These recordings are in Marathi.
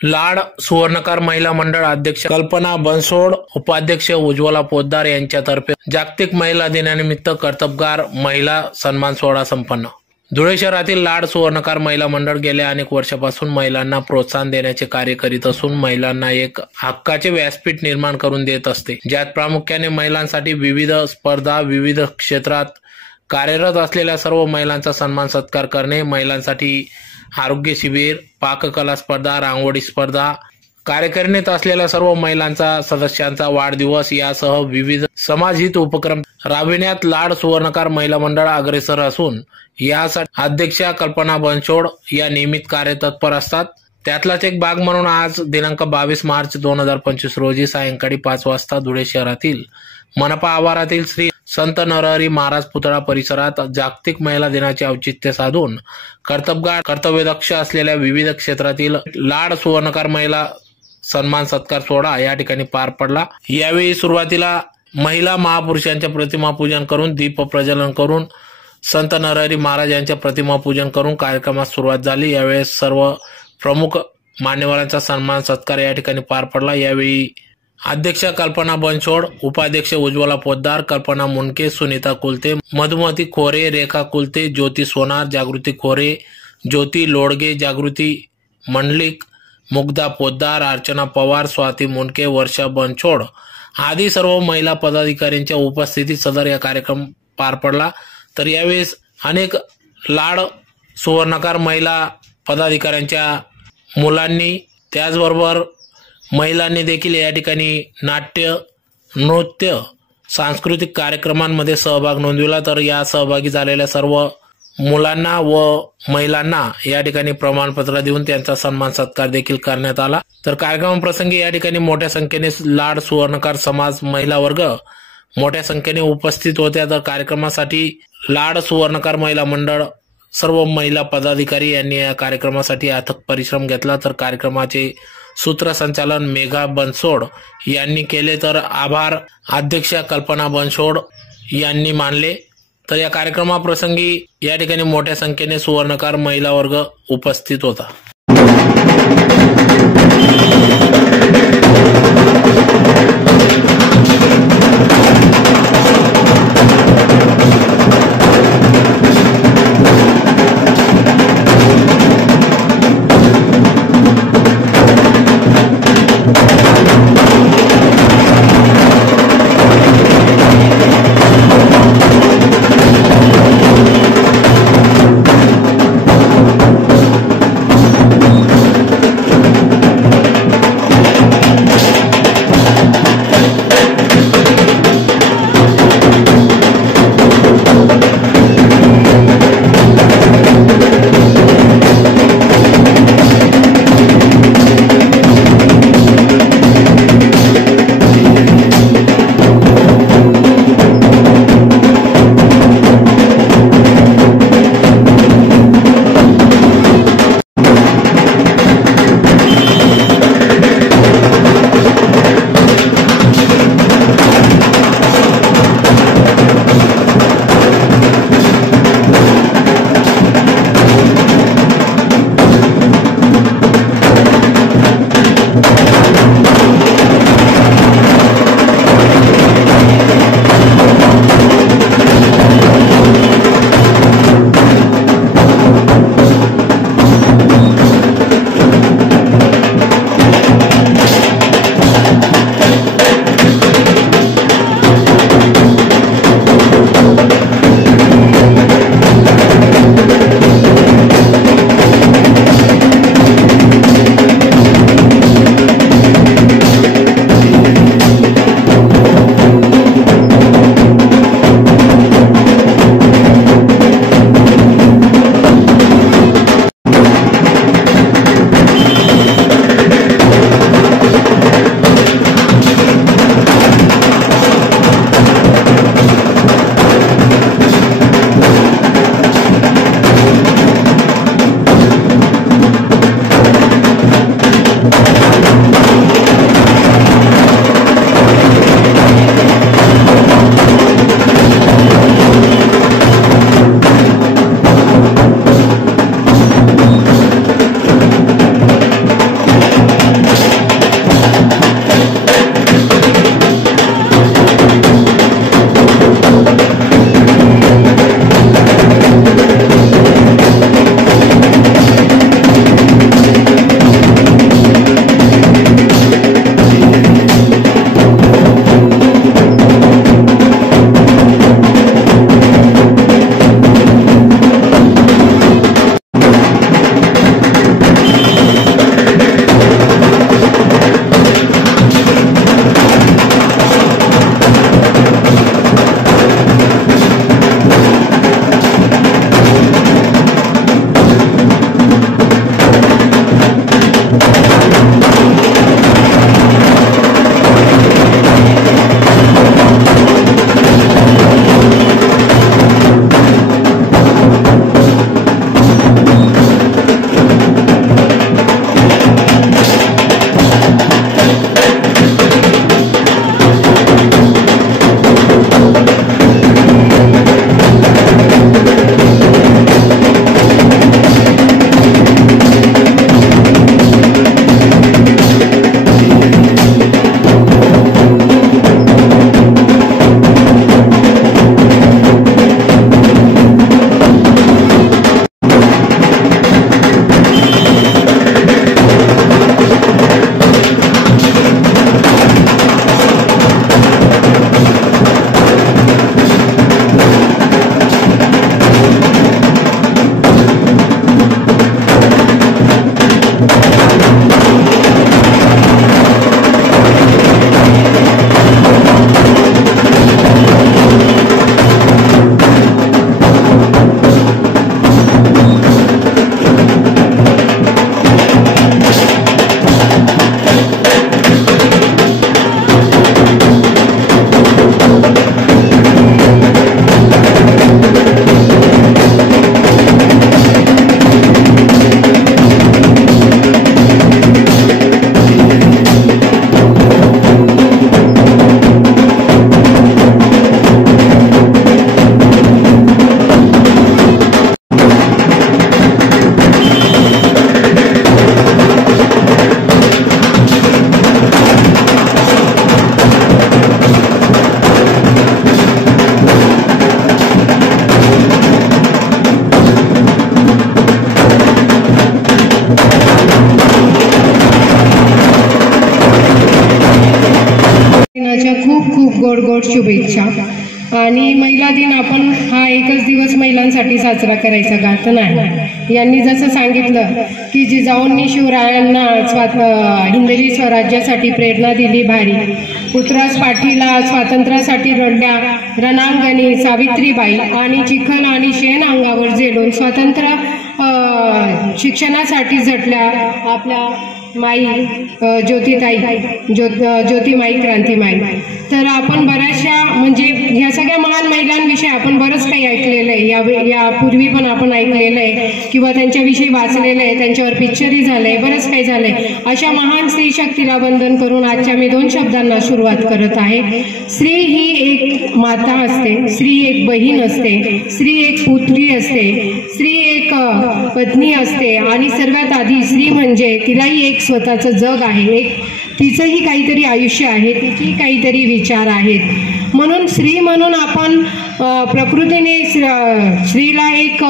लाड सुवर्णकार महिला मंडळ अध्यक्ष कल्पना बनसोड, उपाध्यक्ष उज्ज्वला पोद्दार यांच्यातर्फे जागतिक महिला दिनानिमित्त कर्तबगार महिला सन्मान सोहळा संपन्न। धुळे शहरातील लाड सुवर्णकार महिला मंडळ गेल्या अनेक वर्षापासून महिलांना प्रोत्साहन देण्याचे कार्य करीत असून महिलांना एक हक्काचे व्यासपीठ निर्माण करून देत असते, ज्यात प्रामुख्याने महिलांसाठी विविध स्पर्धा, विविध क्षेत्रात कार्यरत असलेल्या सर्व महिलांचा सन्मान सत्कार करणे, महिलांसाठी आरोग्य शिबिर, पाककला स्पर्धा, रांगोळी स्पर्धा, कार्यकारिणीत असलेल्या सर्व महिलांचा सदस्यांचा वाढदिवस यासह विविध समाजहित उपक्रम राबविण्यात लाड सुवर्णकार महिला मंडळ अग्रेसर असून यासाठी अध्यक्षा कल्पना बनसोड या नियमित कार्यतत्पर असतात। त्यातलाच एक भाग म्हणून आज दिनांक 22 मार्च 2025 रोजी सायंकाळी 5 वाजता धुळे शहरातील मनपा आवारातील श्री संत नरहरी महाराज पुतळा परिसरात जागतिक महिला दिनाचे औचित्य साधून कर्तबगार कर्तव्यदक्ष असलेल्या विविध क्षेत्रातील लाड सुवर्णकार महिला सन्मान सत्कार सोहळा या ठिकाणी पार पडला। यावेळी सुरुवातीला महिला महापुरुषांच्या प्रतिमा पूजन करून दीप प्रज्वलन करून संत नरहरी महाराज यांच्या प्रतिमा पूजन करून कार्यक्रमास सुरुवात झाली। यावेळी सर्व प्रमुख मान्यवरांचा सन्मान सत्कार या ठिकाणी पार पडला। यावेळी अध्यक्षा कल्पना बनसोड, उपाध्यक्ष उज्ज्वला पोद्दार, कल्पना मुंडके, सुनीता कुलते, मधुमती खोरे, रेखा कुलते, ज्योती सोनार, जागृती खोरे, ज्योती लोडगे, जागृती मंडलिक, मुग्धा पोद्दार, अर्चना पवार, स्वाती मुंडके, वर्षा बनसोड आदी सर्व महिला पदाधिकाऱ्यांच्या उपस्थितीत सदर या कार्यक्रम पार पडला। तर यावेळेस अनेक लाड सुवर्णकार महिला पदाधिकाऱ्यांच्या मुलांनी त्याचबरोबर महिलांनी देखील या ठिकाणी नाट्य, नृत्य, सांस्कृतिक कार्यक्रमांमध्ये सहभाग नोंदविला। तर या सहभागी झालेल्या सर्व मुलांना व महिलांना या ठिकाणी प्रमाणपत्र देऊन त्यांचा सन्मान सत्कार देखील करण्यात आला। तर कार्यक्रमाप्रसंगी या ठिकाणी मोठ्या संख्येने लाड सुवर्णकार समाज महिला वर्ग मोठ्या संख्येने उपस्थित होत्या। तर कार्यक्रमासाठी लाड सुवर्णकार महिला मंडळ सर्व महिला पदाधिकारी यांनी या कार्यक्रमासाठी अथक परिश्रम घेतला। तर कार्यक्रमाचे सूत्रसंचालन मेघा बनसोड यांनी केले, तर आभार अध्यक्षा कल्पना बनसोड यांनी मानले। तर या कार्यक्रमाप्रसंगी या ठिकाणी मोठ्या संख्येने सुवर्णकार महिला वर्ग उपस्थित होता। दिनाच्या खूप खूप गोड गोड शुभेच्छा. आणि महिला दिन आपण हा एकच दिवस महिलांसाठी साजरा करायचा का तर नाही. यांनी जसं सांगितलं की जिजाऊंनी शिवरायांना हिंदवी स्वराज्यासाठी प्रेरणा दिली भारी, पुत्रास पाठीला स्वातंत्र्यासाठी रडल्या रणांगणी सावित्रीबाई, आणि चिखल आणि शेण अंगावर झेलून स्वातंत्र्य शिक्षणासाठी झटल्या आपल्या माई ज्योतिमाई क्रांतीमाई. तर आपण बऱ्याचशा म्हणजे ह्या सगळ्या महान महिलांविषयी आपण बरंच काही ऐकलेलं आहे, यापूर्वी पण आपण ऐकलेलं आहे किंवा त्यांच्याविषयी वाचलेलं आहे, त्यांच्यावर पिक्चरही झालं आहे, बरंच काही झालं आहे. अशा महान स्त्री शक्तीला वंदन करून आजच्या मी 2 शब्दांना सुरुवात करत आहे. स्त्री ही एक माता असते, स्त्री एक बहीण असते, स्त्री एक पुत्री असते, स्त्री एक पत्नी असते, आणि सर्वात आधी स्त्री म्हणजे तिलाही एक स्वतःचं जग आहे, एक तिचंही काहीतरी आयुष्य आहे, तिची काहीतरी विचार आहेत. म्हणून स्त्री म्हणून आपण प्रकृतीने स्त्रीला एक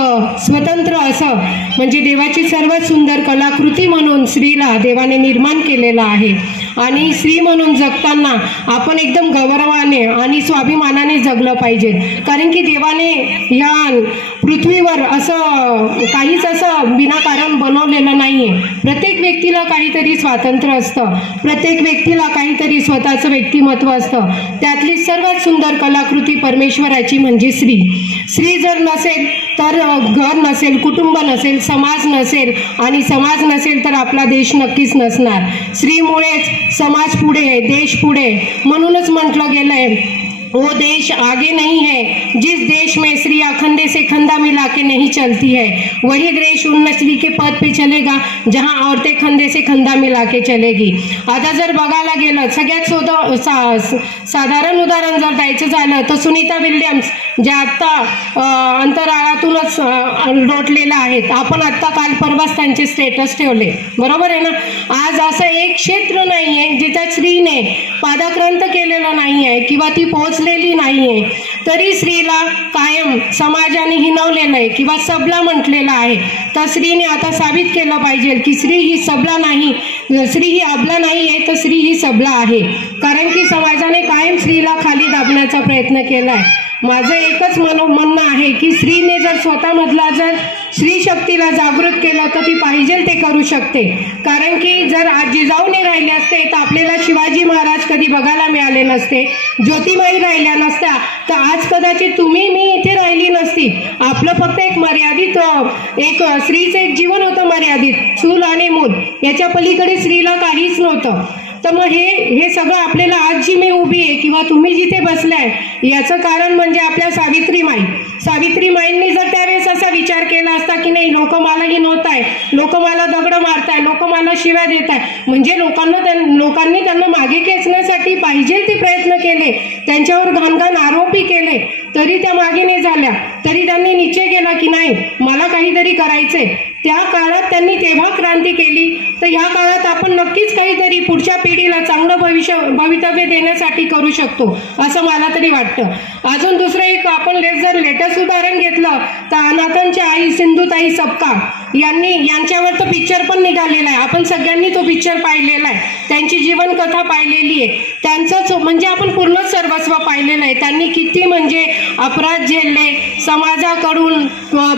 स्वतंत्र असं म्हणजे देवाची सर्वात सुंदर कलाकृती म्हणून स्त्रीला देवाने निर्माण केलेला आहे. आणि स्त्री म्हणून जगताना आपण एकदम गौरवाने आणि स्वाभिमानाने जगलं पाहिजे, कारण की देवाने ह्या पृथ्वीवर असं काहीच असं विनाकारण बनवलेलं नाही आहे. प्रत्येक व्यक्तीला काहीतरी स्वातंत्र्य असतं, प्रत्येक व्यक्तीला काहीतरी स्वतःचं व्यक्तिमत्व असतं. त्यातली सर्वात सुंदर कलाकृती परमेश्वराची म्हणजे स्त्री. स्त्री जर नसेल तर घर नसेल, कुटुंब नसेल, समाज नसेल, आणि समाज नसेल तर आपला देश नक्कीच नसणार. स्त्रीमुळेच समाज पुढे, देश पुढे. म्हणूनच म्हटलं गेलंय, वो देश आगे नहीं है जिस देश में स्त्रियां कंधे से कंधा मिला के नहीं चलती है, वही देश उन्नति के पद पे चलेगा जहां औरतें कंधे से कंधा मिला के चलेगी. आता जर बघायला गेलं सगळ्यात साधारण उदाहरण जर द्यायचं झालं तर सुनीता विल्यम्स, ज्या आत्ता अंतराळातूनच लोटलेल्या आहेत. आपण आत्ता काल परवाच त्यांचे स्टेटस ठेवले, बरोबर आहे ना. आज असं एक क्षेत्र नाही आहे जिथे स्त्रीने पादाक्रांत केलेलं नाही आहे किंवा ती पोहोचलेली नाही आहे, तरी स्त्रीला कायम समाजाने हिणवलेलं आहे किंवा सबला म्हटलेलं आहे. तर स्त्रीने आता साबित केलं पाहिजे की स्त्री ही सबला नाही, स्त्री ही अबला नाही आहे, तर स्त्री ही सबला आहे. कारण की समाजाने कायम स्त्रीला खाली दाबण्याचा प्रयत्न केला आहे. माझं एकच म्हणणं आहे की स्त्रीने जर स्वतःमधला जर स्त्री शक्तीला जागृत केलं तर ती पाहिजे ते करू शकते. कारण की जर आज जिजाऊने राहिले असते तर आपल्याला शिवाजी महाराज कधी बघायला मिळाले नसते, ज्योतिबाई राहिल्या नसत्या तर आज कदाचित तुम्ही मी इथे राहिली नसती. आपलं फक्त एक मर्यादित एक स्त्रीचं एक जीवन होतं मर्यादित, चूल आणि मूल, याच्या पलीकडे स्त्रीला काहीच नव्हतं. तर मग हे सगळं आपल्याला आज जी मी उभी आहे किंवा तुम्ही जिथे बसलाय याचं कारण म्हणजे आपल्या सावित्रीमाईंनी जर त्यावेळेस असा विचार केला असता की नाही, लोक मला हिणवताय, लोक मला दगड मारताय, लोक मला शिव्या देत आहे, म्हणजे लोकांनी त्यांना मागे खेचण्यासाठी पाहिजे ते प्रयत्न केले, त्यांच्यावर घाणघाण आरोपी केले, तरी त्या मागे नाही झाल्या, तरी त्यांनी निश्चय केला की नाही मला काहीतरी करायचंय. त्या काळात त्यांनी तेव्हा क्रांती केली. तर ह्या काळात आपण नक्कीच काहीतरी पुढच्या पिढीला चांगलं भवितव्य देण्यासाठी करू शकतो असं मला तरी वाटतं. अजून दुसरं एक आपण जर लेटेस्ट उदाहरण घेतलं तर अनाथांच्या आई सिंधुताई सपकाळ यांच्यावर तर पिक्चर पण निघालेला आहे. आपण सगळ्यांनी तो पिक्चर पाहिलेला आहे, त्यांची जीवनकथा पाहिलेली आहे, त्यांचंच म्हणजे आपण पूर्ण सर्वस्व पाहिलेलं आहे. त्यांनी किती म्हणजे अपराध झेलले, समाजाकडून,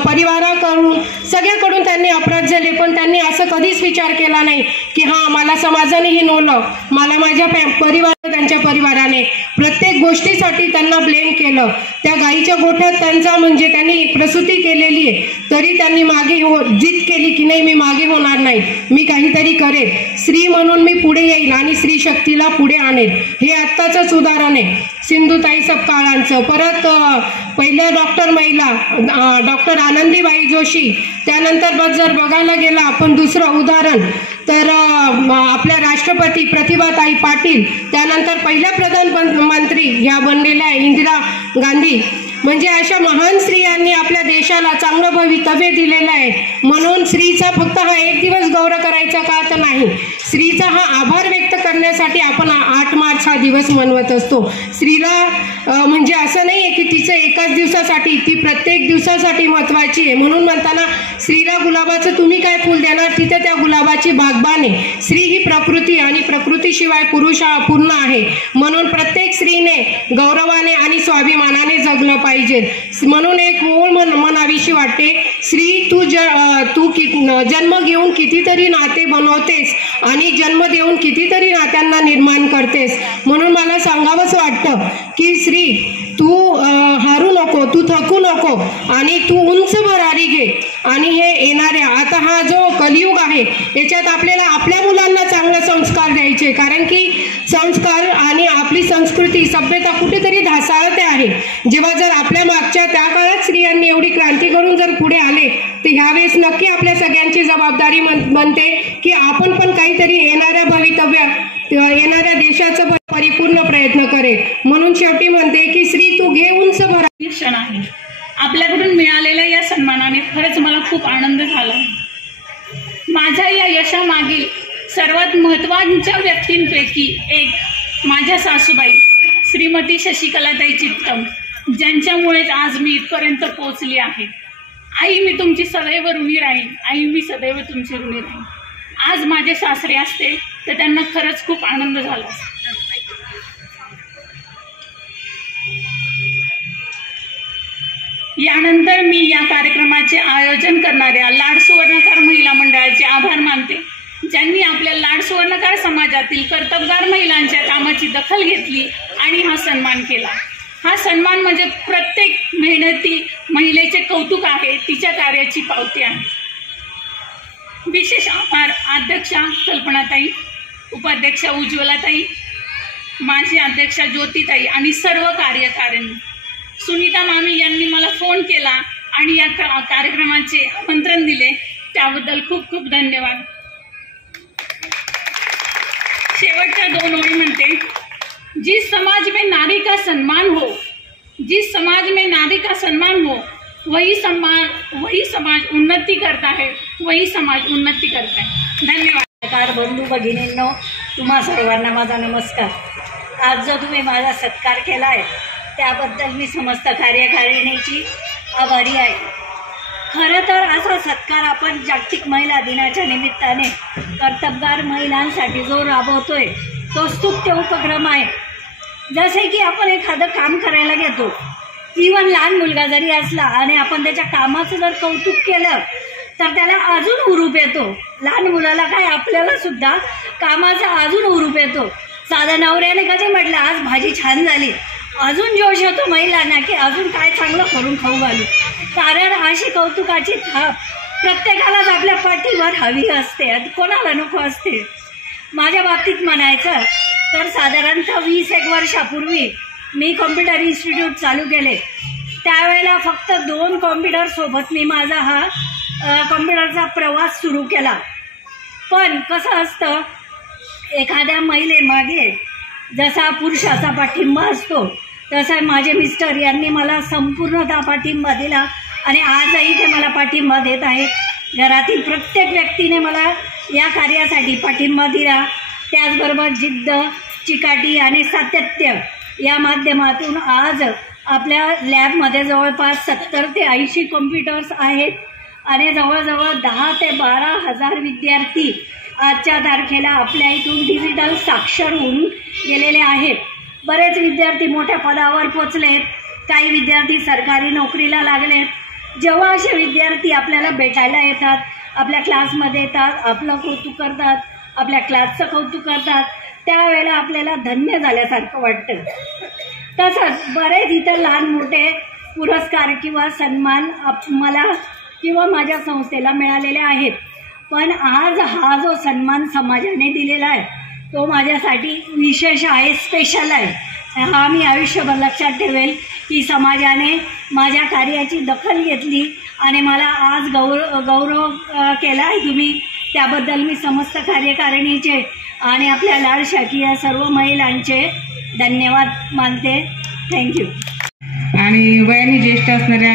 परिवाराकडून, सगळ्याकडून त्यांनी अपराध झाले, पण त्यांनी असं कधीच विचार केला नाही की हां मला समाजाने हिणवलं, मला माझ्या त्यांच्या परिवाराने प्रत्येक गोष्टीसाठी त्यांना ब्लेम केलं. त्या गाईच्या गोठ्यात त्यांचा म्हणजे त्यांनी प्रसूती केलेली आहे, तरी त्यांनी मागे जिद केली की नाही मी मागे होणार नाही, मी काहीतरी करेल, स्त्री म्हणून मी पुढे येईल आणि स्त्री शक्तीला पुढे आणेल. हे आत्ताचंच उदाहरण आहे सिंधुताई सपकाळांचं. परत पहिल्या डॉक्टर महिला डॉक्टर आनंदीबाई जोशी. त्यानंतर जर बघायला गेलं आपण दुसरं उदाहरण तर आपल्या राष्ट्रपती प्रतिभाताई पाटील. त्यानंतर पहिल्या प्रधानमंत्री ह्या बनलेल्या इंदिरा गांधी. म्हणजे अशा महान स्त्रियांनी आपल्या देशाला चांगलं भवितव्य दिलेलं आहे. म्हणून स्त्रीचा फक्त हा एक दिवस गौरव करायचा का तर नाही, स्त्रीचा हा आभार व्यक्त करण्यासाठी आपण 8 मार्च हाच हा दिवस मनवत असतो. स्त्रीला म्हणजे असं नाही आहे की तिचं एकाच दिवसासाठी, ती प्रत्येक दिवसासाठी महत्त्वाची आहे. म्हणून म्हणताना स्त्रीला गुलाबाचं तुम्ही काय फुल देणार, तिथं त्या गुलाबाची बागबान आहे. स्त्री ही प्रकृती आणि प्रकृतीशिवाय पुरुष हा अपूर्ण आहे. म्हणून प्रत्येक स्त्रीने गौरवाने आणि स्वाभिमानाने जगलं पाहिजे. म्हणून एक ओळ म्हणावीशी वाटते, स्त्री तू जन्म घेऊन कितीतरी नाते बनवतेस आणि जन्म देऊन कितीतरी नात्यांना निर्माण करतेस. म्हणून मला सांगावंच वाटतं की स्त्री तू हारू नको, तू थकू नको आणि तू उंच भरारी घे. आणि हे येणाऱ्या आता हा जो कलियुग आहे याच्यात आपल्याला आपल्या मुलांना चांगले संस्कार द्यायचे, कारण की संस्कार आणि आपली संस्कृती सभ्यता कुठेतरी ढासळते आहे. जेव्हा जर आपल्या मागच्या त्या काळात स्त्रियांनी एवढी क्रांती करून जर पुढे आले तर ह्यावेळेस नक्की आपल्या सगळ्यांची जबाबदारी बनते की आपण पण काहीतरी येणाऱ्या देशाचं परिपूर्ण प्रयत्न करेल. म्हणून शेवटी म्हणते की स्त्री तू घे उंच भरारी. क्षण आहे आपल्याकडून मिळालेल्या या सन्मानाने खरंच मला खूप आनंद झाला. माझ्या या यशामागील सर्वात महत्त्वाच्या व्यक्तींपैकी एक माझ्या सासूबाई श्रीमती शशिकलाताई चित्तम, ज्यांच्यामुळेच आज मी इथपर्यंत पोहोचली आहे. आई, मी तुमची सदैव ऋणी राहीन. आई, मी सदैव तुमची ऋणी राहीन. आज माझे सासरे असते तर त्यांना खरंच खूप आनंद झाला. यानंतर मी या कार्यक्रमाचे आयोजन करणाऱ्या लाड सुवर्णकार महिला मंडळाचे आभार मानते, ज्यांनी आपल्या लाड सुवर्णकार समाजातील कर्तबगार महिलांच्या कामाची दखल घेतली आणि हा सन्मान केला. हा सन्मान म्हणजे प्रत्येक मेहनती महिलेचे कौतुक आहे, तिच्या कार्याची पावती आहे. विशेष आभार अध्यक्षा कल्पनाताई, उपाध्यक्षा उज्ज्वलाताई, माजी अध्यक्षा ज्योतिताई आणि सर्व कार्यकारिणी. सुनीता मामी यांनी मला फोन केला आणि या कार्यक्रमाचे आमंत्रण दिले, त्याबद्दल खूप खूप धन्यवाद. शेवटच्या 2 ओळी म्हणते, जिस समाज में नारी का सम्मान हो, जिस समाज में नारी का सम्मान हो, वही समाज उन्नति करता है, वही समाज उन्नति करता है. धन्यवाद. बंधू भगिनींनो, तुम्हा सर्वांना माझा नमस्कार. आज जो तुम्ही माझा सत्कार केला आहे त्याबद्दल मी समस्त कार्यकारिणीची आभारी आहे. खरं तर असा सत्कार आपण जागतिक महिला दिनाच्या निमित्ताने कर्तबगार महिलांसाठी जो राबवतोय तो स्तुत्य उपक्रम आहे. जसे की आपण एखादं काम करायला घेतो, इव्हन लहान मुलगा जरी असला आणि आपण त्याच्या कामाचं जर कौतुक केलं तर त्याला अजून हुरूप येतो. लहान मुलाला काय, आपल्याला सुद्धा कामाचा अजून हुरूप येतो. साधा नवऱ्याने कधी म्हटलं आज भाजी छान झाली, अजून जोश येतो महिलांना की अजून काय चांगलं करून खाऊ घालू. कारण अशी कौतुकाची थाप प्रत्येकालाच आपल्या पाठीवर हवी असते, कोणाला नको असते. माझ्या बाबतीत म्हणायचं तर साधारणतः 20-1 वर्षापूर्वी मी कॉम्प्युटर इन्स्टिट्यूट चालू केले. त्यावेळेला फक्त 2 कॉम्प्युटरसोबत मी माझा हा कॉम्प्युटरचा प्रवास सुरू केला. पण कसं असतं, एखाद्या महिलेमागे जसा पुरुषाचा पाठिंबा असतो तसा माझे मिस्टर यांनी मला संपूर्णतः पाठिंबा दिला आणि आजही ते मला पाठिंबा देत आहेत. घरातील प्रत्येक व्यक्तीने मला या कार्यासाठी पाठिंबा दिला. त्याचबरोबर जिद्द, चिकाटी आणि सातत्य या माध्यमातून आज आपल्या लॅबमध्ये जवळपास 70 ते 80 कॉम्प्युटर्स आहेत आणि जवळजवळ 10 ते 12 हजार विद्यार्थी आजच्या तारखेला आपल्या इथून डिजिटल साक्षर होऊन गेलेले आहेत. बरेच विद्यार्थी मोठ्या पदावर पोचलेत, काही विद्यार्थी सरकारी नोकरीला लागलेत. जेव्हा असे विद्यार्थी आपल्याला भेटायला येतात, आपल्या क्लासमध्ये येतात, आपलं कौतुक करतात, आपल्या क्लासचं कौतुक करतात, त्यावेळेला आपल्याला धन्य झाल्यासारखं वाटतं. तसंच बरेच इतर लहान मोठे पुरस्कार किंवा सन्मान मला किंवा माझ्या संस्थेला मिळालेले आहेत. पण आज हा जो सन्मान समाजाने दिलेला आहे तो माझ्यासाठी विशेष आहे, स्पेशल आहे. हा मी आयुष्यभर लक्षात ठेवेल की समाजाने माझ्या कार्याची दखल घेतली आणि मला आज गौरव केला आहे तुम्ही. त्याबद्दल मी समस्त कार्यकारिणीचे आणि आपल्या लाड शाखी या सर्व महिलांचे धन्यवाद मानते. थँक्यू. आणि वयाने ज्येष्ठ असणाऱ्या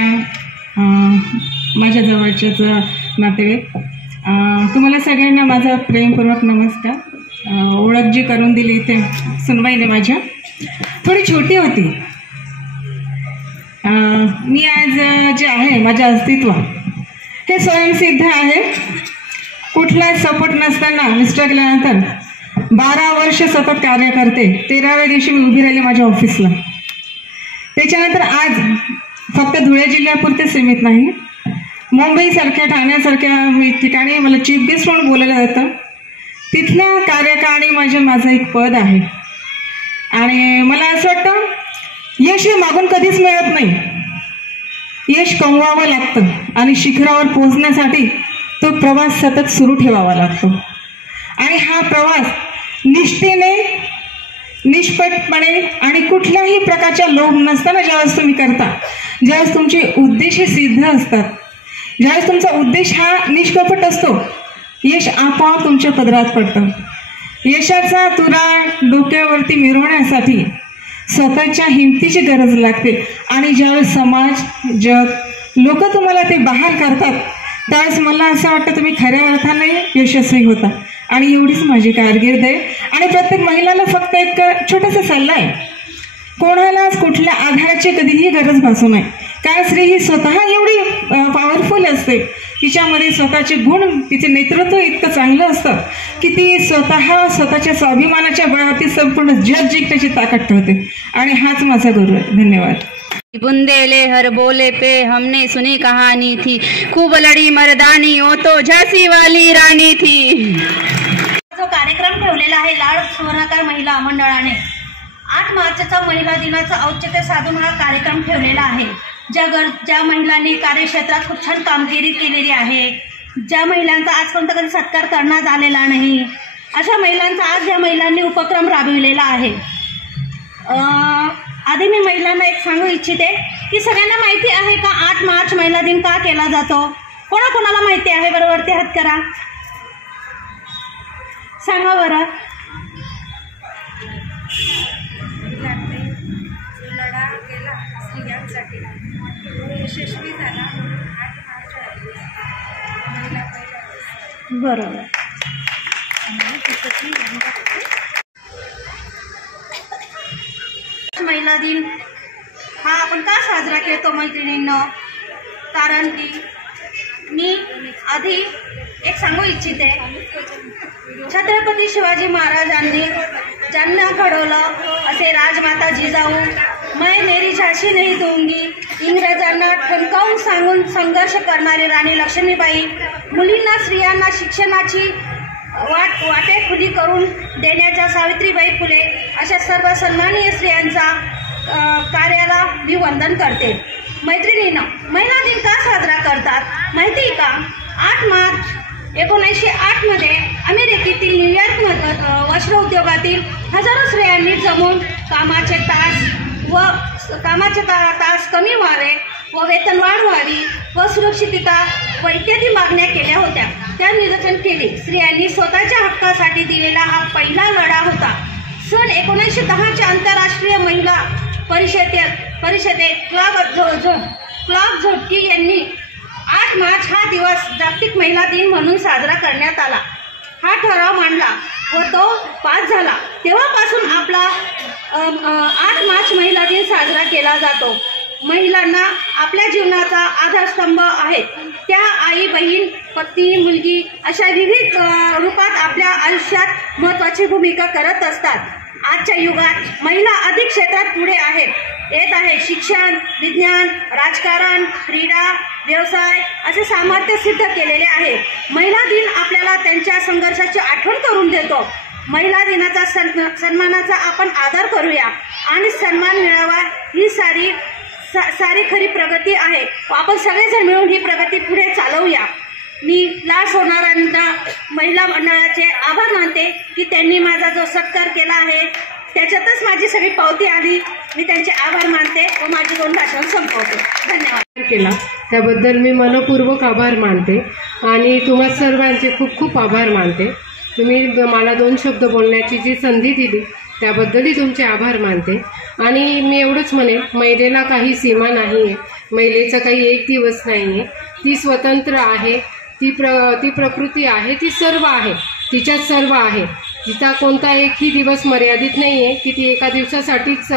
माझ्या जवळच्याच नातेवाईक, तुम्हाला सगळ्यांना माझा प्रेमपूर्वक नमस्कार. ओळख जी करून दिली ते सुनबाईने माझ्या थोडी छोटी होती. मी आज जे आहे माझं अस्तित्व हे स्वयंसिद्ध आहे. कुठला सपोर्ट नसताना मिस्टर गेल्यानंतर 12 वर्ष सतत कार्य करते. 13व्या दिवशी मी उभी राहिली माझ्या ऑफिसला. त्याच्यानंतर आज फक्त धुळे जिल्ह्यापुरते सीमित नाही, मुंबईसारख्या ठाण्यासारख्या ठिकाणी मला चीफ गेस्ट म्हणून बोलायला जातं. तिथल्या कार्यकारिणी माझं एक पद आहे. आणि मला असं वाटतं यश हे मागून कधीच मिळत नाही. यश कमवावं लागतं आणि शिखरावर पोहोचण्यासाठी तो प्रवास सतत सुरू ठेवावा लागतो. आणि हा प्रवास निष्ठेने, निष्पटपणे आणि कुठल्याही प्रकारच्या लोभ नसताना ज्यावेळेस तुम्ही करता, ज्यावेळेस तुमचे उद्देश सिद्ध असतात, ज्यावेळेस तुमचा उद्देश हा निष्कपट असतो, यश आपोआप तुमच्या पदरात पडतं. यशाचा तुरा डोक्यावरती मिरवण्यासाठी स्वतःच्या हिमतीची गरज लागते. आणि ज्यावेळेस समाज, जग, लोक तुम्हाला ते बाहेर करतात त्यावेळेस मला असं वाटतं तुम्ही खऱ्या अर्थाने यशस्वी होता. आणि एवढीच माझी कारकीर्द आहे. आणि प्रत्येक महिलाला फक्त एक छोटासा सल्ला आहे, कोणालाच कुठल्या आधाराची कधीही गरज भासू नये. कारण स्त्री ही स्वतः एवढी पॉवरफुल असते, तिच्यामध्ये स्वतःचे गुण, तिचे नेतृत्व इतकं चांगलं असतं की ती स्वतःच्या स्वाभिमानाच्या बळावरती संपूर्ण जग जिंकण्याची ताकद ठेवते. आणि हाच माझा गुरु आहे. धन्यवाद. बुंदेले हर बोले पे हमने सुनी कहानी थी, खूब लड़ी मर्दानी ओ तो झांसी वाली राणी थी. जो कार्यक्रम ठेवलेला आहे लाड सुवर्णकार महिला मंडळाने 8 मार्चचा महिला दिनाचं औचित्य साधून हा कार्यक्रम ठेवलेला आहे. ज्या महिलांनी कार्यक्षेत्रात खूप छान कामगिरी केलेली आहे, ज्या महिलांचा आजपर्यंत कधी सत्कार करण्यात आलेला नाही, अशा महिलांचा आज या महिलांनी उपक्रम राबविलेला आहे. आधी मी महिलांना एक सांगू इच्छिते की सगळ्यांना माहिती आहे का 8 मार्च महिला दिन का केला जातो? कोणाकोणाला माहिती आहे? बरोबर ते हात करा, सांगा बरं. लढा गेला स्त्रियांसाठी यशस्वी झाला. 8 मार्च बरोबर. महिला दिन हा आपण का साजरा करतो मैत्रिणींनो? कारण की मी आधी एक सांगू इच्छिते, छत्रपती शिवाजी महाराजांनी ज्यांना घडवलं असे राजमाता जिजाऊ, मैं मेरी झाशी नहीं दूंगी, इंग्रजांना ठणकावून सांगून संघर्ष करणारी राणी लक्ष्मीबाई, मुलींना, स्त्रियांना शिक्षणाची वाटेखुली करून देण्याच्या सावित्रीबाई फुले, अशा सर्व सन्माननीय स्त्रियांचा कार्याला मी वंदन करते. मैत्रिणींनो, महिला दिन का साजरा करतात माहिती का? 8 मार्च 1908 मध्ये अमेरिकेतील न्यूयॉर्क वस्त्र उद्योगातील हजारो स्त्रियांनी जमून कामाचे तास कमी व्हावे व वेतनवाढ व्हावी व सुरक्षितता व इत्यादी मागण्या केल्या होत्या. त्या निदर्शन केले. स्त्रियांनी स्वतःच्या हक्कासाठी दिलेला हा पहिला लढा होता. सन 1910 आंतरराष्ट्रीय महिला परिषदेत क्लॉक झोटकी यांनी 8 मार्च हा दिवस जागतिक महिला दिन म्हणून साजरा करण्यात आला. हा ठराव मांडला व तो पास झाला. तेव्हापासून आपला 8 मार्च महिला दिन साजरा केला जातो. महिलांना आपल्या जीवनाचा आधारस्तंभ आहेत. त्या आई, बहीण, पत्नी, मुलगी अशा विविध रूपात आपल्या आयुष्यात महत्त्वाची भूमिका करत असतात. आजच्या युगात महिला अधिक क्षेत्रात पुढे येत आहेत. शिक्षण, विज्ञान, राजकारण, क्रीडा, व्यवसाय असे सामर्थ्य सिद्ध केलेले आहे. महिला दिन आपल्याला त्यांच्या संघर्षाची आठवण करून देतो. महिला दिनाचा सन्मानाचा आपण आदर करूया आणि सन्मान मिळावा ही सारी खरी प्रगती आहे. आपण सगळेजण मिळून ही प्रगती पुढे चालवूया. मी लाड सोनारांना महिला मंडळाचे आभार मानते की त्यांनी माझा जो सत्कार केला आहे त्याच्यातच माझी सगळी पावती आली. मी त्यांचे आभार मानते व माझी 2 भाषण संपवते. धन्यवाद. केला त्याबद्दल मी मनपूर्वक आभार मानते आणि तुम्हा सर्वांचे खूप खूप आभार मानते. तुम्ही मला 2 शब्द बोलण्याची जी संधी दिली त्याबद्दलही तुमचे आभार मानते. आणि मी एवढंच म्हणेन, महिलेला काही सीमा नाही आहे, महिलेचा काही एक दिवस नाही आहे. ती स्वतंत्र आहे, ती प्रकृती आहे, ती सर्व आहे, तिच्यात सर्व आहे. तिचा कोणता एकही दिवस मर्यादित नाही आहे की ती एका दिवसासाठीच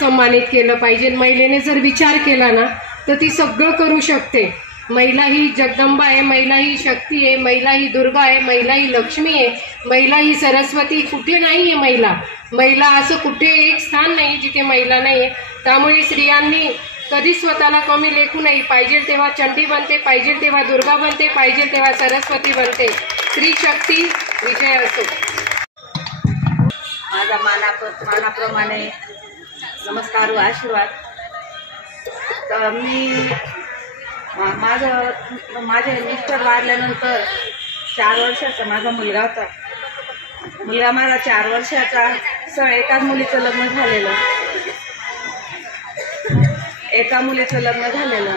सन्मानित केलं पाहिजे. महिलेने जर विचार केला ना तर ती सगळं करू शकते. महिला ही जगदंबा आहे, महिला ही शक्ती आहे, महिला ही दुर्गा आहे, महिला ही लक्ष्मी आहे, महिला ही सरस्वती. कुठे नाही आहे महिला असं कुठे एक स्थान नाही जिथे महिला नाही आहे. त्यामुळे स्त्रियांनी कधी स्वतःला कमी लेखू नये. पाहिजे तेव्हा चंडी बनते, पाहिजे तेव्हा दुर्गा बनते, पाहिजे तेव्हा सरस्वती बनते. स्त्री शक्ती विजय असो. माझा मानाप्रमाणे नमस्कार व आशीर्वाद. तर मी माझे मिस्टर वारल्यानंतर 4 वर्षाचा माझा मुलगा होता. माझा 4 वर्षाचा. एकाच मुलीचं लग्न झालेलं,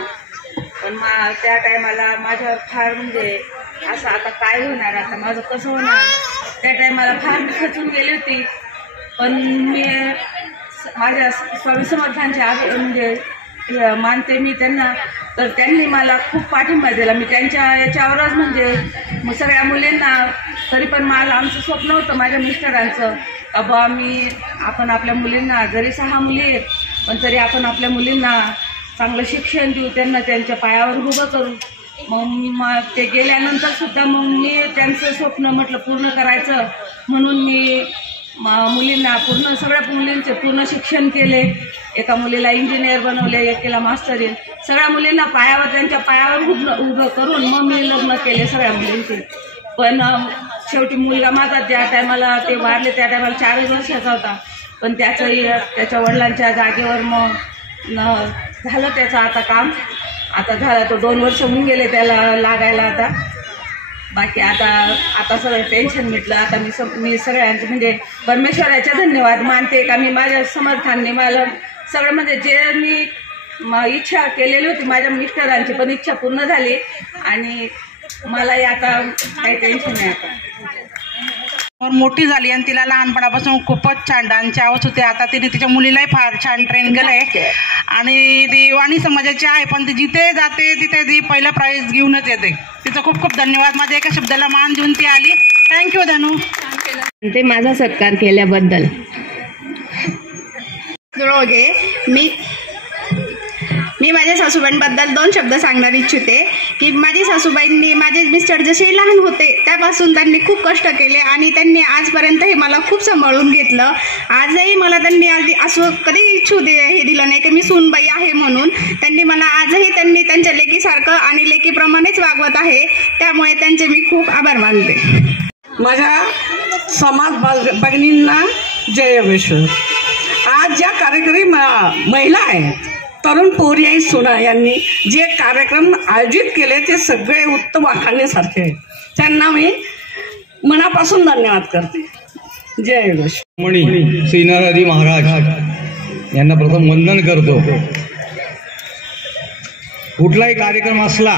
पण त्या टायमाला माझ्यावर फार म्हणजे असं आता काय होणार, आता माझं कसं होणार, त्या टायमाला फार मी खचून गेली होती. पण मी माझ्या स्वामी समर्थांचे म्हणजे मानते मी त्यांना. तर त्यांनी मला खूप पाठिंबा दिला. मी त्यांच्या याच्यावरच म्हणजे सगळ्या मुलींना, तरी पण आमचं स्वप्न होतं माझ्या मिस्टरांचं का बा आपण आपल्या मुलींना, जरी 6 मुली आहेत पण तरी आपण आपल्या मुलींना चांगलं शिक्षण देऊ, त्यांना त्यांच्या पायावर उभं करू. मग ते गेल्यानंतर सुद्धा मग मी त्यांचं स्वप्न म्हटलं पूर्ण करायचं म्हणून मी मुलींना सगळ्या मुलींचे पूर्ण शिक्षण केले. एका मुलीला इंजिनियर बनवले, एकेला मास्टर. सगळ्या मुलींना त्यांच्या पायावर उभं करून मग मी लग्न केले सगळ्या मुलींचे. पण शेवटी मुलगा माझा ज्या टायमाला ते वारले त्या टायमाला 4 वर्षाचा होता. पण त्याच्या वडिलांच्या जागेवर मग झालं त्याचं आता काम. आता झालं, तो 2 वर्ष होऊन गेले त्याला लागायला. आता बाकी आता सगळं टेन्शन मिटलं. आता मी सगळ्यांचं म्हणजे परमेश्वराचे धन्यवाद मानते का मी माझ्या समर्थांनी मला सगळं म्हणजे जे मी इच्छा केलेली होती माझ्या मिस्टरांची पण इच्छा पूर्ण झाली. आणि मलाही आता काही टेन्शन नाही. आता मोठी झाली आणि तिला लहानपणापासून खूपच छान डान्सची आवड होते. आता तिने तिच्या मुलीलाही फार छान ट्रेन केलंय आणि ती वाणी समाजाची आहे, पण ती जिथे जाते तिथे ती पहिलं प्राइज घेऊनच येते. तिचं खूप खूप धन्यवाद. माझ्या एका शब्दाला मान देऊन ती आली. थँक्यू धनू. ते माझा सत्कार केल्याबद्दल. मी माझ्या सासूबाईंबद्दल 2 शब्द सांगणार इच्छिते की माझी सासूबाईंनी, माझे मिस्टर जसे लहान होते त्यापासून त्यांनी खूप कष्ट केले आणि त्यांनी आजपर्यंतही मला खूप सांभाळून घेतलं. आजही मला त्यांनी असं कधी इच्छू हे दिलं नाही की मी सूनबाई आहे म्हणून. त्यांनी मला आजही त्यांच्या लेकीसारखं आणि लेकीप्रमाणेच वागवत आहे. त्यामुळे त्यांचे मी खूप आभार मानते. माझ्या समाज भगिनींना जय विश्व. आज ज्या कार्यक्रमी महिला आहेत, तरुण पोरी आणि सुना यांनी जे कार्यक्रम आयोजित केले ते सगळे उत्तम वाखाणण्यासारखे आहेत. त्यांना मी मनापासून धन्यवाद करते. जय विश्व. मणी श्रीनारायणी महाराज यांना प्रथम वंदन करतो. कुठलाही कार्यक्रम असला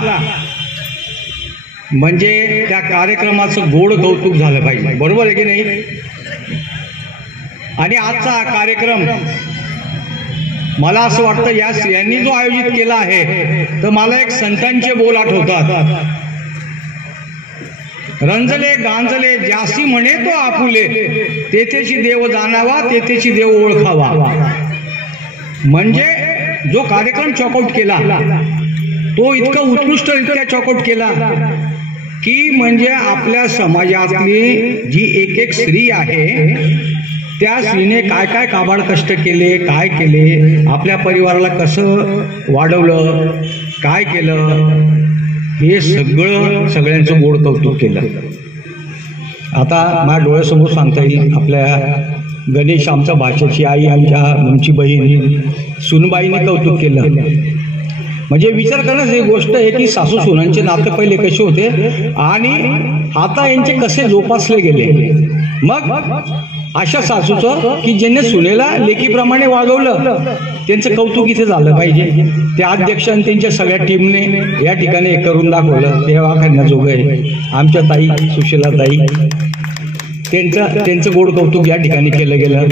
म्हणजे त्या कार्यक्रमाचं गोड कौतुक झालं पाहिजे, बरोबर आहे की नाही. आणि आजचा हा कार्यक्रम मला असं वाटतं या स्त्रियांनी जो आयोजित केला आहे तर मला एक संतांचे बोल आठवतात. रंजले गांजले ज्यासी म्हणे तो आपुले, तेथेची देव जाणावा तेथेची देव ओळखावा. म्हणजे जो कार्यक्रम चॉकआउट केला तो इतका उत्कृष्टरित्या चॉकआउट केला की म्हणजे आपल्या समाजातली जी एक स्त्री आहे त्या स्त्रीने काय काय काबाड कष्ट केले, काय केले, आपल्या परिवाराला कसं वाढवलं, काय केलं, हे सगळ्यांचं गोड कौतुक केलं. आता माझ्या डोळ्यासमोर सांगता येईल आपल्या गणेश आमच्या भाषेची आई, आमची बहीण सुनबाईने कौतुक केलं. म्हणजे विचार करण्याची एक गोष्ट आहे की सासू सुनांचे नाते पहिले कसे होते आणि आता यांचे कसे जोपासले गेले. मग अशा सासूचं की ज्यांनी सुनेला लेकीप्रमाणे वागवलं त्यांचं कौतुक इथे झालं पाहिजे. त्या अध्यक्ष आणि त्यांच्या सगळ्या टीमने या ठिकाणी हे करून दाखवलं, ते वाखाणण्याजोगं आहे. आमच्या ताई सुशीला ताई त्यांचं गोड कौतुक या ठिकाणी केलं गेलं.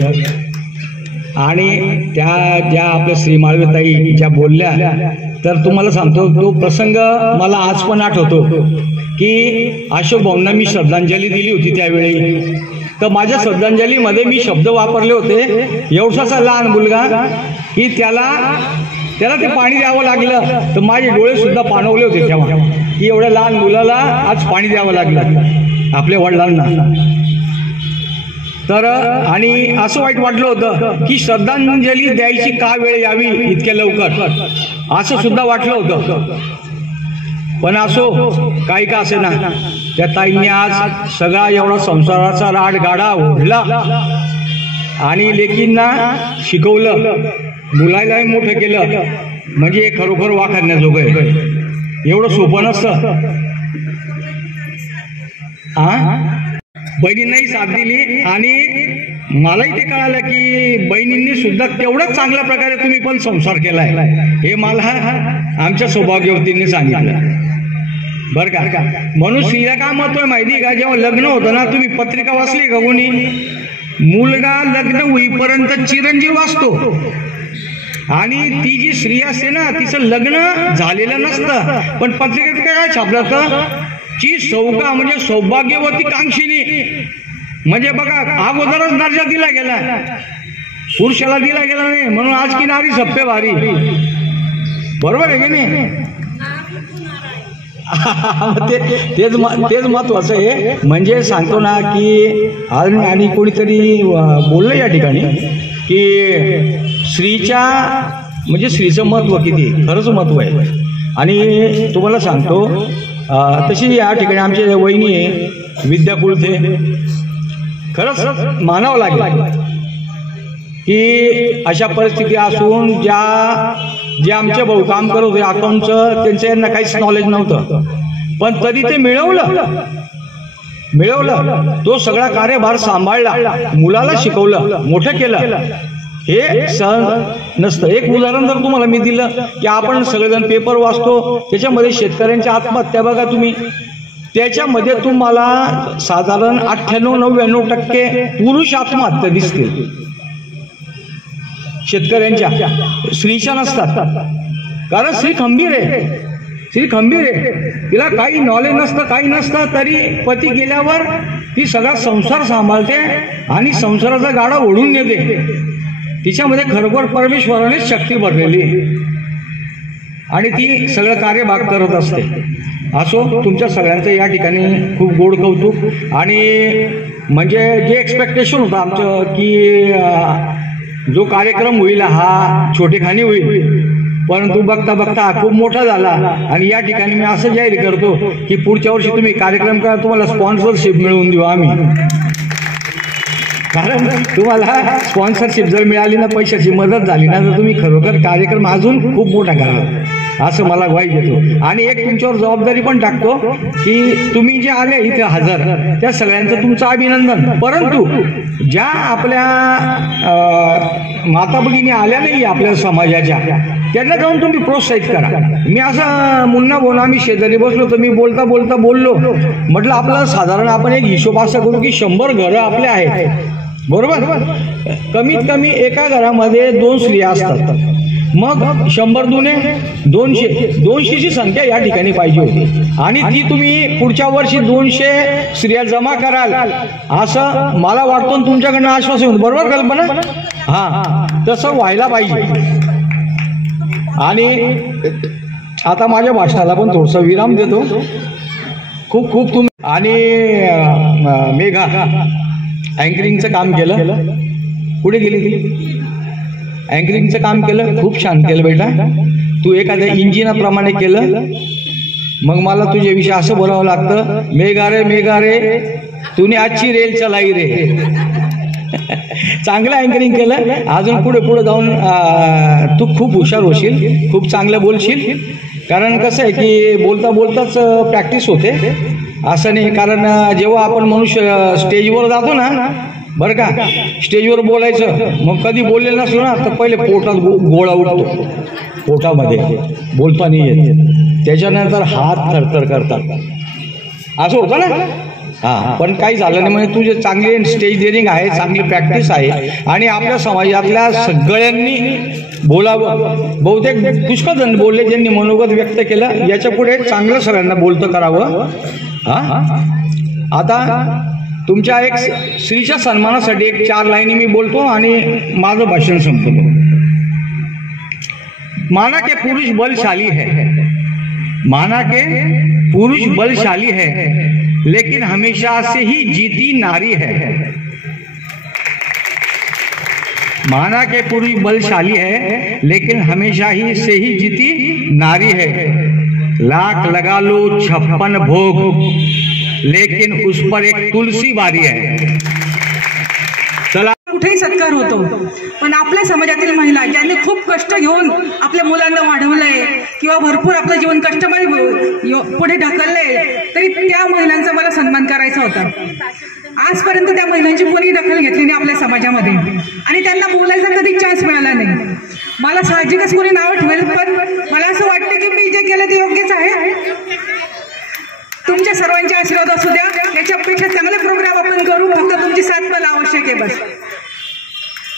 आणि त्या ज्या आपल्या श्री माळवेताई ज्या बोलल्या तर तुम्हाला सांगतो तो प्रसंग मला आज पण आठवतो की अशोक भाऊंना मी श्रद्धांजली दिली होती त्यावेळी. तर माझ्या श्रद्धांजलीमध्ये मी शब्द वापरले होते, एवढासा लहान मुलगा की त्याला ते पाणी द्यावं लागलं तर माझे डोळे सुद्धा पाणवले होते तेव्हा, की एवढ्या लहान मुलाला आज पाणी द्यावं लागलं आपल्या वडिलांना. तर आणि असं वाईट वाटलं होतं की श्रद्धांजली द्यायची का वेळ यावी इतक्या लवकर, असं सुद्धा वाटलं होतं. पण असो, काही का असे ना, त्या ताईंनी आज सगळा एवढा संसाराचा राडगाडा ओढला आणि लेकींना शिकवलं, मुलालाही मोठं केलं. म्हणजे हे खरोखर वाखाणण्याजोगं आहे. एवढं सोपं नसतं. बहिणींनाही साथ दिली आणि मलाही ते कळालं की बहिणींनी सुद्धा तेवढंच चांगल्या प्रकारे तुम्ही पण संसार केलाय, हे मला आमच्या सौभाग्यवतींनी सांगितलं बरं का. म्हणून स्त्रीला काय महत्व आहे माहिती का, जेव्हा लग्न होतं ना, तुम्ही पत्रिका वाचली का कोणी, मुलगा लग्न होईपर्यंत चिरंजीव असतो आणि ती जी स्त्री असते ना तिचं लग्न झालेलं नसतं, पण पत्रिकेत काय छापलं होतं, ची सौगा म्हणजे सौभाग्यवती कांक्षिणी. म्हणजे बघा, अगोदरच दर्जा दिला गेला, पुरुषाला दिला गेला नाही. म्हणून आज की नारी सप्पे भारी, बरोबर आहे की नाही. तेच महत्वाचं आहे. म्हणजे सांगतो ना की आणि कोणीतरी बोललं या ठिकाणी की स्त्रीच्या म्हणजे स्त्रीचं महत्व किती, खरंच महत्व आहे. आणि तुम्हाला सांगतो तशी या ठिकाणी आमचे वहिनी आहे विद्या कुळथे, खरंच मानावं लागेल की अशा परिस्थिती असून जे आमचे भाऊ काम करत होते अकाउंटचं, त्यांचं यांना काहीच नॉलेज नव्हतं, पण तरी ते मिळवलं. तो सगळा कार्यभार सांभाळला, मुलाला शिकवलं, मोठं केलं. हे सहन नसतं. एक उदाहरण जर तुम्हाला मी दिलं की आपण सगळेजण पेपर वाचतो, त्याच्यामध्ये शेतकऱ्यांच्या आत्महत्या बघा तुम्ही, त्याच्यामध्ये तुम्हाला साधारण 98-99% पुरुष आत्महत्या दिसतील शेतकऱ्यांच्या, स्त्रीच्या नसतात. कारण स्त्री खंबीर आहे, तिला काही नॉलेज नसतं, काही नसतं, तरी पती गेल्यावर ती सगळा संसार सांभाळते आणि संसाराचा गाडा ओढून नेते. तिच्यामध्ये खरोखर परमेश्वरानेच शक्ती भरलेली आणि ती सगळं कार्यभाग करत असते. असो, तुमच्या सगळ्यांचं या ठिकाणी खूप गोड कौतुक. आणि म्हणजे जे एक्सपेक्टेशन होतं आमचं की जो कार्यक्रम होईल हा छोटेखानी होईल, परंतु बघता बघता हा खूप मोठा झाला. आणि या ठिकाणी मी असं जाहीर करतो की पुढच्या वर्षी तुम्ही कार्यक्रम करा, तुम्हाला स्पॉन्सरशिप मिळवून देऊ आम्ही. कारण तुम्हाला स्पॉन्सरशिप जर मिळाली ना, पैशाची मदत झाली ना, तर तुम्ही खरोखर कार्यक्रम अजून खूप मोठा करा असं मला ग्वाही देतो. आणि एक तुमच्यावर जबाबदारी पण टाकतो की तुम्ही जे आले इथे हजर, त्या सगळ्यांचं तुमचं अभिनंदन. परंतु ज्या आपल्या माता भगिनी आल्या नाही आपल्या समाजाच्या, त्यांना जाऊन तुम्ही प्रोत्साहित करा. मी असं मुन्ना बोला, आम्ही शेजारी बसलो तर मी बोलता बोललो, म्हटलं आपलं साधारण आपण एक हिशोब असा करू की 100 घरं आपले आहेत, बरोबर. कमीत कमी एका घरामध्ये 2 स्त्रिया असतात, मग 100 दुने 200ची संख्या या ठिकाणी पाहिजे होती. आणि ती तुम्ही पुढच्या वर्षी 200 स्त्रिया जमा कराल असं मला वाटतं, तुमच्याकडनं आश्वासन, बरोबर कल्पना. हां, तसं व्हायला पाहिजे. आणि आता माझ्या भाषणाला पण थोडंसं विराम देतो. खूप तुम्ही आणि मेघा अँकरिंगचं काम केलं, पुढे गेली अँकरिंगचं काम केलं, खूप छान केलं बेटा. तू एखाद्या इंजिनाप्रमाणे केलं. मग मला तुझ्याविषयी असं बोलावं लागतं, मेघा रे तूने आजची रेल चलाई रे. चांगलं अँकरिंग केलं. अजून पुढे जाऊन तू खूप हुशार होशील, खूप चांगलं बोलशील. कारण कसं आहे की बोलताच प्रॅक्टिस होते, असं नाही. कारण जेव्हा आपण मनुष्य स्टेजवर जातो ना, बरं का, स्टेजवर बोलायचं, मग कधी बोललेलं नसलं ना तर पहिले पोटात गोळा उठतो, पोटामध्ये बोलता नाही येत, त्याच्यानंतर हात थरथर करतात, असं होतं ना. हां, पण काही झालं नाही. म्हणजे तुझे चांगली स्टेज डेअरिंग आहे, चांगली प्रॅक्टिस आहे. आणि आपल्या समाजातल्या सगळ्यांनी बोलावं. बहुतेक पुष्कळ जण बोलले ज्यांनी मनोगत व्यक्त केलं. याच्या पुढे चांगलं सगळ्यांना बोलतं करावं. हां, आता तुमच्या एक स्त्रीच्या सन्मानासाठी एक 4 लाईनी मी बोलतो आणि माझं भाषण संपवतो. माना के पुरुष बलशाली है, माना के पुरुष बलशाली है, लेकिन हमेशा से ही जीती नारी है. माना के पुरुष बलशाली है, लेकिन हमेशा ही से ही जीती नारी है. लाख लगा लो 56 भोग, लेकिन उस पर एक तुलसी बारी है. चला, कुठेही सत्कार होतो, पण आपल्या समाजातील महिला ज्यांनी खूप कष्ट घेऊन आपल्या मुलांना वाढवलंय किंवा भरपूर आपलं जीवन कष्टमय पुढे ढकललंय, तरी त्या महिलांचा मला सन्मान करायचा होता. आजपर्यंत त्या महिलांची कोणी दखल घेतली नाही आपल्या समाजामध्ये आणि त्यांना बोलायचा कधी चान्स मिळाला नाही. मला साहजिकच कोणी नाव ठेवेल, पण मला असं वाटतं की मी जे केलं ते योग्यच आहे. तुमच्या सर्वांचे आशीर्वाद असू द्या. याच्यापेक्षा चांगले प्रोग्राम आपण करू, फक्त तुमची साथ मला आवश्यक आहे बस.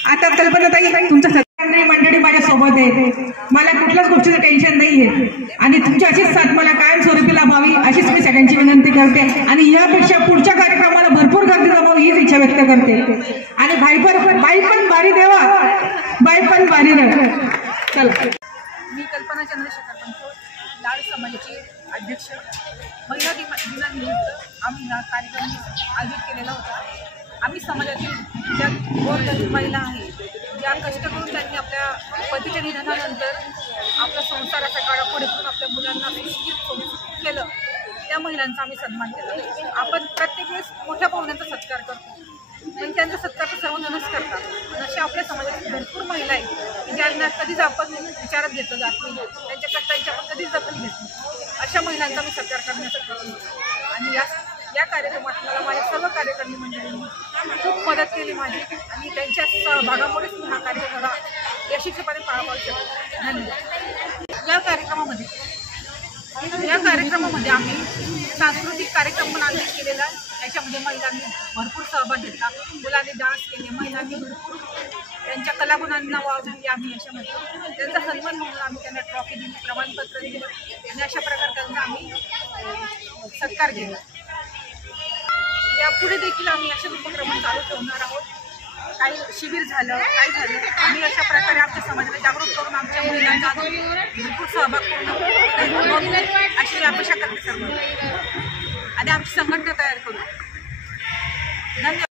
आता कल्पनाताई, तुमचं सगळ्यांनी मंडळी माझ्या सोबत आहे, मला कुठल्याच गोष्टीचं टेन्शन नाही आहे आणि तुमची अशीच साथ मला कायमस्वरूपी लाभावी अशीच मी सगळ्यांची विनंती करते. आणि यापेक्षा पुढच्या कार्यक्रमाला भरपूर गर्दी जमावी हीच इच्छा व्यक्त करते. आणि बाई पण बारी देवा, बाई पण बारी राहा. चला, मी कल्पना चंद्रशेखर बनसोड, लाड समाजाची अध्यक्ष. महिला दिनानिमित्त आम्ही हा कार्यक्रम आयोजित केलेला होता. आम्ही समाजातील ज्या गोरगरीब महिला आहेत, ज्या कष्ट करून त्यांनी आपल्या पतीच्या निधनानंतर आपला संसार असा काळा पुढे करून आपल्या मुलांना सुशिक्षित केलं, त्या महिलांचा आम्ही सन्मान केला. आपण प्रत्येक वेळेस मोठ्या पाहुण्यांचा सत्कार करतो, पण त्यांचा सत्कार तर सर्वजणच करतात. पण अशा आपल्या समाजातील भरपूर महिला आहेत की ज्यांना कधीच आपण विचारात घेतलं जात नाही, त्यांच्या कष्टांची आपण कधीच दखल घेत नाही. अशा महिलांचा मी सत्कार करण्याचं ठरवलं आणि या कार्यक्रमात मला माझ्या सर्व कार्यकर्ती मंडळींनी खूप मदत केली माझी आणि त्यांच्या सहभागामुळेच मी हा कार्यक्रम यशस्वीपणे पार पाडू शकतो. धन्यवाद. या कार्यक्रमामध्ये आम्ही सांस्कृतिक कार्यक्रम पण आयोजित केलेला आहे. याच्यामध्ये महिलांनी भरपूर सहभाग घेतला. मुलांनी डान्स केले, महिलांनी भरपूर त्यांच्या कलागुणांना वाव दिली. आम्ही याच्यामध्ये त्यांचा सन्मान म्हणून आम्ही त्यांना ट्रॉफी दिली, प्रमाणपत्र दिलं आणि अशा प्रकारे त्यांना आम्ही सत्कार केला. यापुढे देखील आम्ही असे उपक्रम चालू ठेवणार आहोत. काही शिबिर झालं, काय झालं, आम्ही अशा प्रकारे आमच्या समाजाला जागृत करून आमच्या महिलांचा भरपूर सहभाग करून अशी अपेक्षा करते सर्व आणि आमची संघटना तयार करू. धन्यवाद.